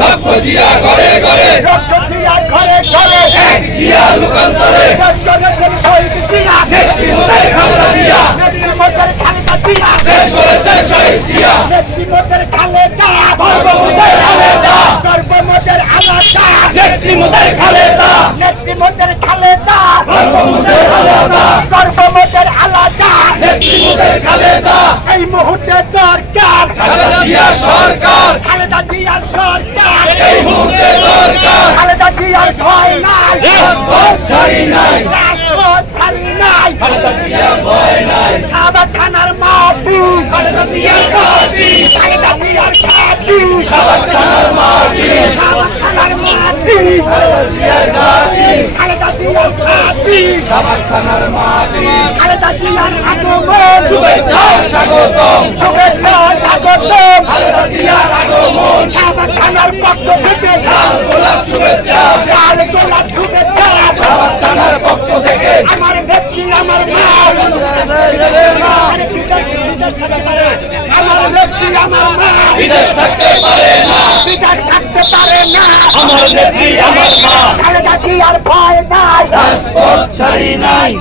লক্ষ জিয়া ঘরে ঘরে, লক্ষ জিয়া ঘরে ঘরে, এক জিয়া লোকান্তরে, দেশ গড়েছেন শহীদ জিয়া, নেত্রী মোদের খালেদা জিয়া, নেত্রী মোদের খালেদা জিয়া, দেশ গড়েছেন শহীদ জিয়া, নেত্রী মোদের খালেদা, গর্ব মোদের খালেদা, গর্ব মোদের আলাদা, নেত্রী মোদের খালেদা, নেত্রী মোদের খালেদা, গর্ব মোদের খালেদা, গর্ব মোদের আলাদা, নেত্রী মোদের খালেদা, এই মুহূর্তে দরকার খালেদা জিয়া সরকার, খালেদা জিয়ার সরকার, এই মুহূর্তে দরকার, খালেদা জিয়ার ভয় নাই, রাজপথ ছাড়ি নাই, রাজপথ ছাড়ি নাই, খালেদা জিয়া ভয় নাই, সাবাক থানার মাটি, খালেদা জিয়ার ঘাঁটি, খালেদা জিয়ার ঘাঁটি, সাবাক থানার মাটি, সাবাক থানার মাটি, খালেদা জিয়ার ঘাঁটি, খালেদা জিয়ার ঘাঁটি, সাবাক থানার মাটি, খালেদা জিয়ার আগমন, শুভেচ্ছা স্বাগতম, শুভেচ্ছা স্বাগতম, খালেদা জিয়ার আগমন, সাবাক থানার পক্ষ থেকে লাল গোলাপ শুভেচ্ছা, লাল গোলাপ শুভেচ্ছা, সাবাক থানার পক্ষ থেকে আমার নেত্রী আমার মা, বিদেশ থাকতে পারে, আমার নেত্রী আমার মা, বিদেশ থাকতে পারে না, বিদেশ থাকতে পারে না, আমার নেত্রী আমার মা, খালেদা জিয়ার ভয় নাই, রাজপথ ছাড়ি নাই।